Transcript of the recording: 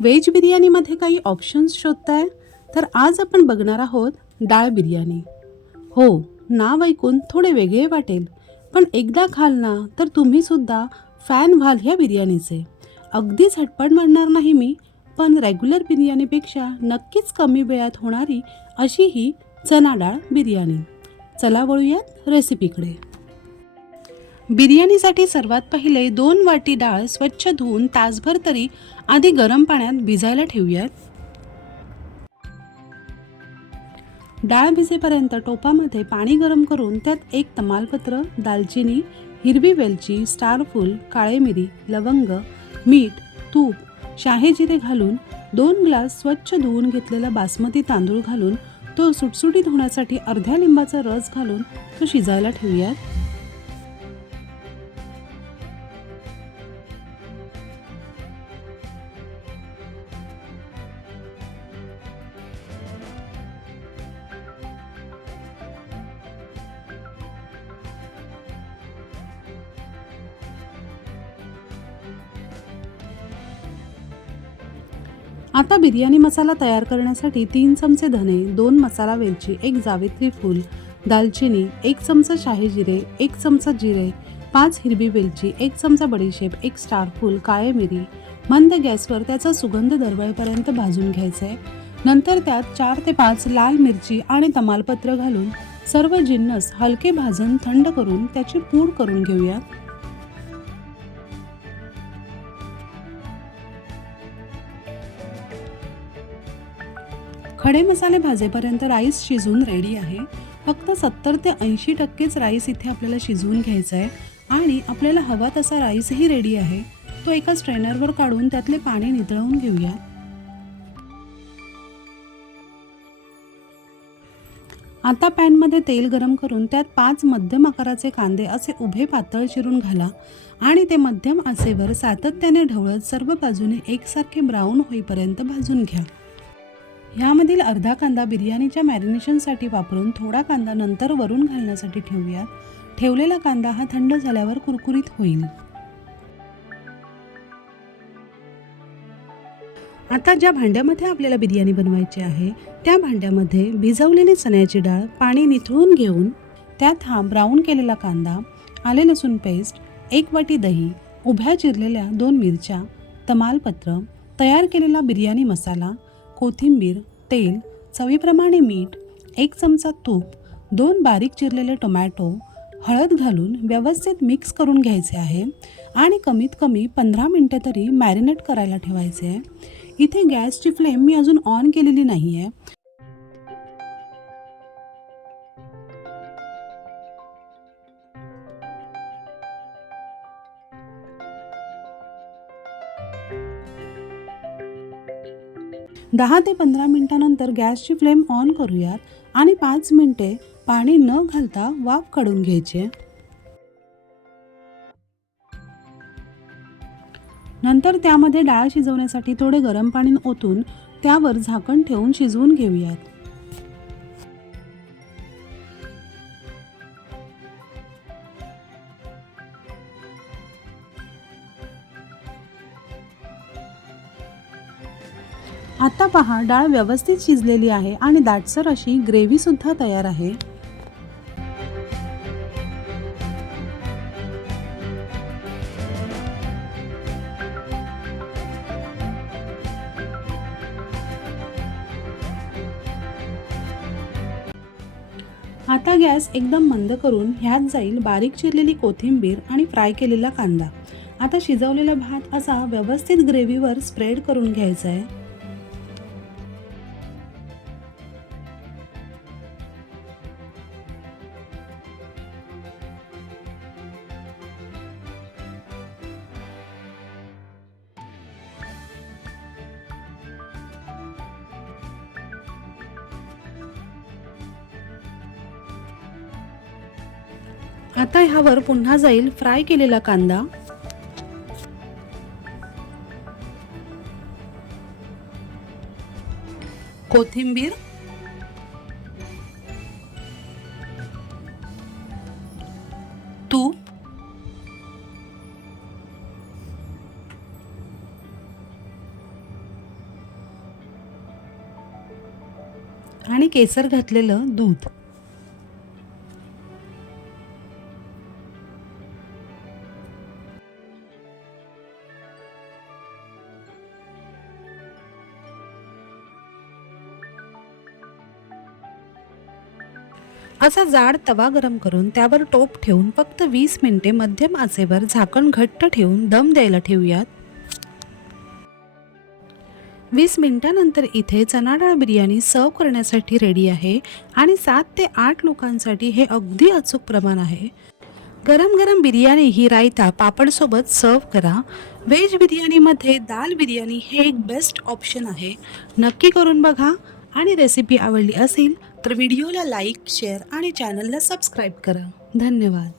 Veg बिर्याणीमध्ये काही options शोधताय? तर आज आपण बघणार आहोत डाळ बिर्याणी. हो नाव ऐकून थोडे वेगळे वाटेल. पण एकदा खाल ना तर तुम्ही सुद्धा फॅन व्हाल ह्या बिर्याणीचे. अगदी झटपट म्हणणार नाही मी पण रेग्युलर बिर्याणीपेक्षा नक्कीच कमी वेळात होणारी अशी ही चना डाळ बिर्याणी. चला वळूयात रेसिपीकडे बिर्याणीसाठी सर्वात पहिले दोन वाटी डाळ स्वच्छ धुवून तासभर तरी आधी गरम पाण्यात भिजायला ठेवूयात. डाळ भिजेपर्यंत टोपामध्ये पाणी गरम करून त्यात एक तमालपत्र दालचिनी हिरवी वेलची स्टारफूल काळे मिरी लवंग मीठ तूप शाही जिरे घालून दोन ग्लास स्वच्छ धुवून घेतलेला बासमती तांदूळ घालून तो सुटसुटीत होण्यासाठी अर्ध्या लिंबाचा रस घालून तो शिजायला ठेवूयात. आता बिर्याणी मसाला तयार करण्यासाठी तीन चमचे धने दोन मसाला वेलची एक जावेत्री फूल दालचिनी एक चमचा शाही जिरे एक चमचा जिरे पाच हिरवी वेलची एक चमचा बडीशेप एक स्टार फूल काळे मिरी. मंद गॅसवर त्याचा सुगंध दरवळेपर्यंत भाजून घ्यायचा. आहे नंतर त्यात चार ते पाच लाल मिरची आणि तमालपत्र घालून सर्व जिन्नस हलके भाजून थंड करून त्याची पूड करून घेऊया. खडे मसाले भाजेपर्यंत राईस शिजून रेडी आहे. फक्त सत्तर ते ऐंशी टक्केच राईस इथे आपल्याला शिजवून घ्यायचा आहे आणि आपल्याला हवा तसा राईसही रेडी आहे. तो एका स्ट्रेनरवर काढून त्यातले पाणी नितळवून घेऊया. आता पॅनमध्ये तेल गरम करून त्यात पाच मध्यम आकाराचे कांदे असे उभे पातळ चिरून घाला आणि ते मध्यम आसेवर सातत्याने ढवळत सर्व बाजूने एकसारखे ब्राऊन होईपर्यंत भाजून घ्या. ह्यामधील अर्धा कांदा बिर्याणीच्या मॅरिनेशनसाठी वापरून थोडा कांदा नंतर वरून घालण्यासाठी ठेवूया ठेवलेला कांदा हा थंड झाल्यावर कुरकुरीत होईल. आता ज्या भांड्यामध्ये आपल्याला बिर्याणी बनवायची आहे त्या भांड्यामध्ये भिजवलेली चण्याची डाळ पाणी निथळून घेऊन त्यात हा ब्राऊन केलेला कांदा आले लसूण पेस्ट एक वाटी दही उभ्या चिरलेल्या दोन मिरच्या तमालपत्र तयार केलेला बिर्याणी मसाला कोथिंबीर तेल चवीप्रमाणे मीठ एक चमचा तूप दोन बारीक चिरलेले टोमॅटो हळद घालून व्यवस्थित मिक्स करून घ्यायचे आहे आणि कमीत कमी पंधरा मिनटं तरी मॅरिनेट करायला ठेवायचे आहे. इथे गॅसची फ्लेम मी अजून ऑन केलेली नाही आहे दहा ते पंधरा मिनिटानंतर गॅसची फ्लेम ऑन करूयात आणि पाच मिनटे पाणी न घालता वाफ काढून घ्यायचे. नंतर त्यामध्ये डाळ शिजवण्यासाठी थोडे गरम पाणी ओतून त्यावर झाकण ठेवून शिजवून घेऊयात. आता पहा डाळ व्यवस्थित शिजलेली आहे आणि दाटसर अशी ग्रेव्ही सुद्धा तयार आहे. आता गॅस एकदम मंद करून ह्यात जाईल बारीक चिरलेली कोथिंबीर आणि फ्राय केलेला कांदा. आता शिजवलेला भात असा व्यवस्थित ग्रेव्हीवर स्प्रेड करून घ्यायचा आहे. आता ह्यावर पुन्हा जाईल फ्राय केलेला कांदा. कोथिंबीर. तूप. आणि केसर घातलेलं दूध. असा जाड तवा गरम करून त्यावर टोप ठेवून फक्त वीस मिनिटे मध्यम आचेवर झाकण घट्ट ठेवून दम द्यायला ठेवूयात. वीस मिनिटानंतर इथे चणाडाळ बिर्याणी सर्व करण्यासाठी रेडी आहे आणि सात ते आठ लोकांसाठी हे अगदी अचूक प्रमाण आहे. गरम गरम बिर्याणी ही रायता पापडसोबत सर्व करा. व्हेज बिर्याणीमध्ये दाल बिर्याणी हे एक बेस्ट ऑप्शन आहे. नक्की करून बघा आणि रेसिपी आवडली असेल तर व्हिडिओला लाईक शेअर आणि चॅनलला सबस्क्राईब करा. धन्यवाद.